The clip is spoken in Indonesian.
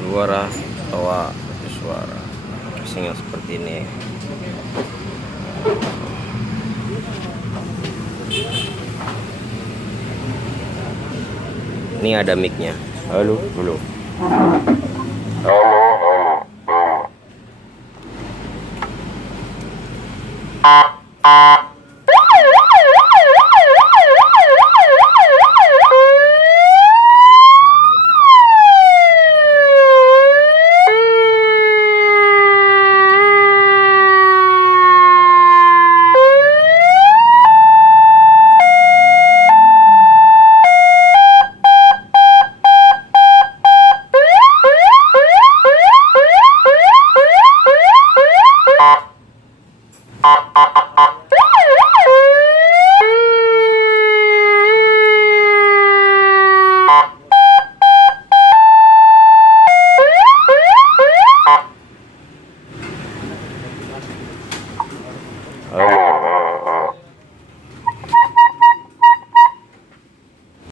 suara tawa suara casing yang seperti ini. Ini ada mic-nya. Halo, halo. Halo.